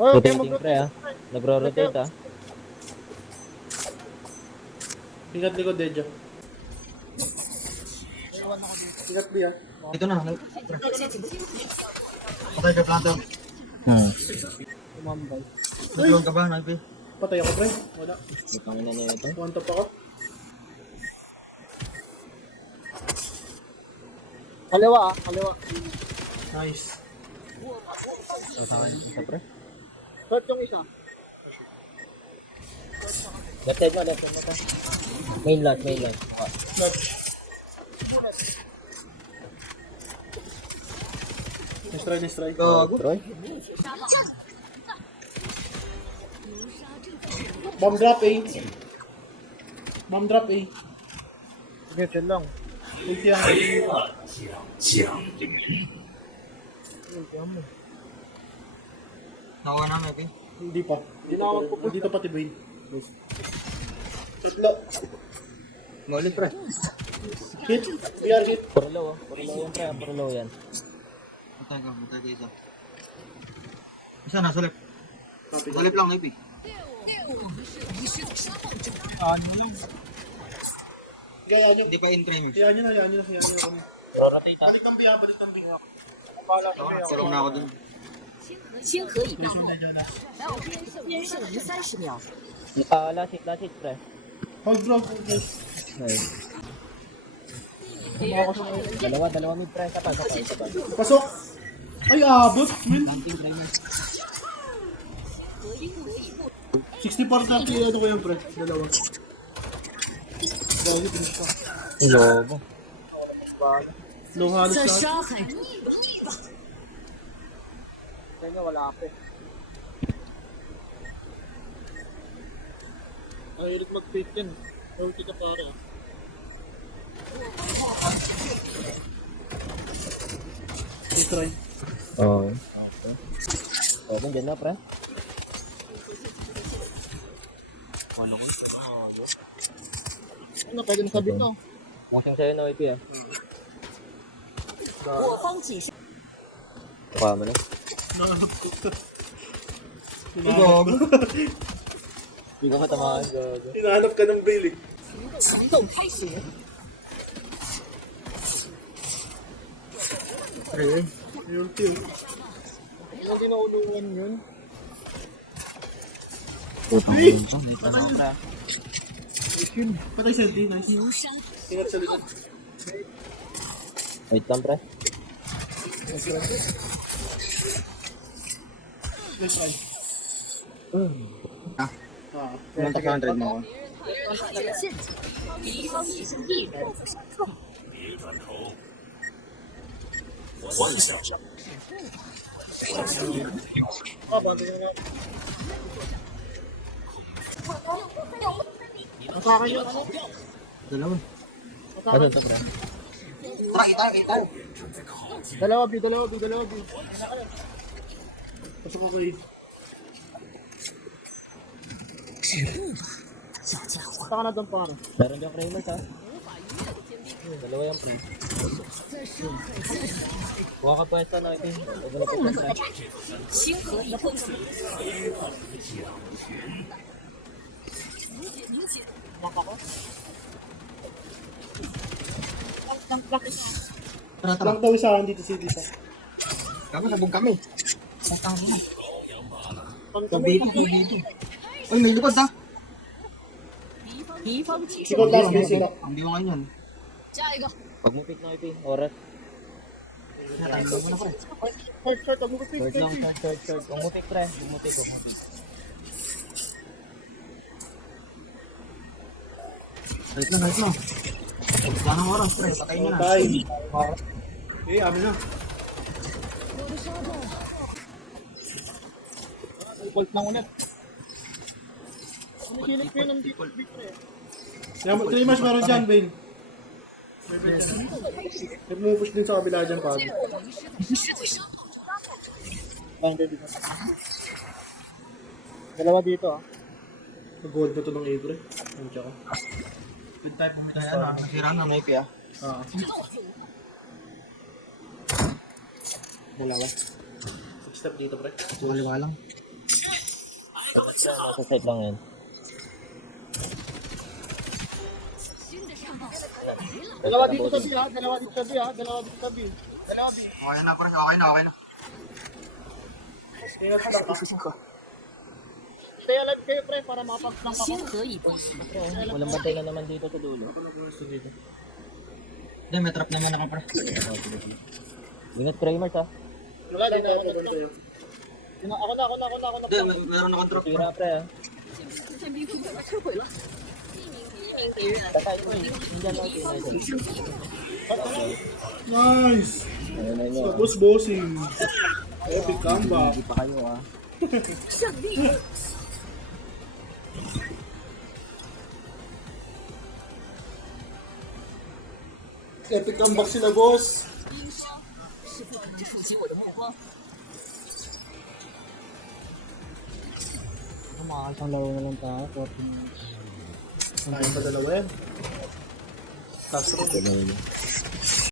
Oh, okay, Rotating pre ah. Nagro-rotate ah. Ingat likod, Deja. Ingat, B, ah. Ito na. Patay ka plato. Tumambay. Nagulong ka ba, Nalpi? Patay ako, pre. Wala. Itang ina nito. One top ako. Kaliwa ah, kaliwa. Nice. So, tama isa pre. Short yung isa. Left side mo ka. Main line. Nice try. Gago. Troy. Bomb drop, A. Bomb drop, A. Sige, chill lang. Ulti ang Nakuha na, Nalpi. Hindi pa. Hindi na ako magpupush. Dito pati, Bane. Nice. Tatlo. Maulit, pre. Hit. BR hit. Puro low ah. Puro low yan pre. Puro low yan. Patay ka isa. Isa na, sulip. Copy. Sulip lang, Nalpi. Ano mo lang. Gaya nyo. Hindi pa in frame. Kaya nyo na kami. Rotate ah. Balik ng B, balik ng B. Pala ko siya. Tulong na ako dun. 星河已到，边剩余30秒。 Last hit pre. Hold bro. Nice. Dalawa mid pre. Kapal. Pasok. Ay, abot. Win. 60% ano ko yan, pre. Dalawa. Dahil finish pa. Lobo. Low halos 这 lahat. 伤害 Kaya nga wala ako. Mahilig mag-fake yan. Ulti ka pare ah. Nice try. Oo. Okay. Okay, dyan na pre. Ano, pwede na sabihin no? Pushing sa'yo na IP ah. 我方仅剩 Mukha mo na. Gago. Hindi ko matamaan. Gago. Hinahanap ka ng bail eh. 行动开始。 Yung team. Ano dinaulungan yun? Patay Senti, nice. 流山 Ingat sa likod. Wait lang pre. Nice try. Ah, Ah. Pumunta ka 100 mo ako. 敌方只剩一人不想冲。 Ah, bante na lang. Atakan yung ano? Dalawa. Ano to pre? Tara, kita. Dalawa B. Pasok ako eh. 小家伙， Atakan na doon pare. Meron dyan Kramer ha? Dalawa yan pre. Huwag ka pwesta na ito. Huwag na pwesta pre. 星河已碰触， Tara. Lang daw isa dito si Dita. Kami, sabog kami. Matang mo. Kami. Dito. Uy, may likod ha. 敌方只剩 Sikot last base sila. Hindi mo ngayon. 加一个， Pag mo pick na IP, oras. Time mo na, pre. Short, ako ko Short lang, short. Huwag mo pick pre. Huwag mo pick. Wait lang. Wala nang oras, pre. Patay mo na. Time. Eh, amin na. Bolt lang ulit. Kumikilig ko yun ng deep pre. Three match meron dyan, Bane. Nag-push din sa kabila dyan, Pablo. Bang, baby. Dalawa dito ah. Mag-gold na to ng Avery. Ano siya ka? Good time pumunta na. Nasira na, Naipi ah. Ah. Dalawa. Step dito, pre. Wala lang. Sa side lang yan. Dalawa dito sa B ha. Dalawa dito sa B ha. Dalawa dito sa B. Dalawa B. Okay na, pre. Okay na, okay na. Stay alive kayo pre para makapag-flank ako. 先可以不行。 Walang bantay na naman dito sa dulo. Hindi, may trap naman ako, pre. Oh, sige, sige. Ingat Kramer ha. Wala din ako. Ako na. Hindi, meron akong trap. Tira pre ha. 战兵被摧毁了。一名敌人 Tatay mo eh. Indian lang sila. Nice! Ano na nyo. Tapos bossing. Epic comeback. Hindi pa kayo ha. 胜利。 Epic comeback sila, boss. 冰霜是不可能触及我的目光。 Makakasang laro na lang tayo. 14 minutes. Kaya pa dalawa yan. Last round. Ito na yun.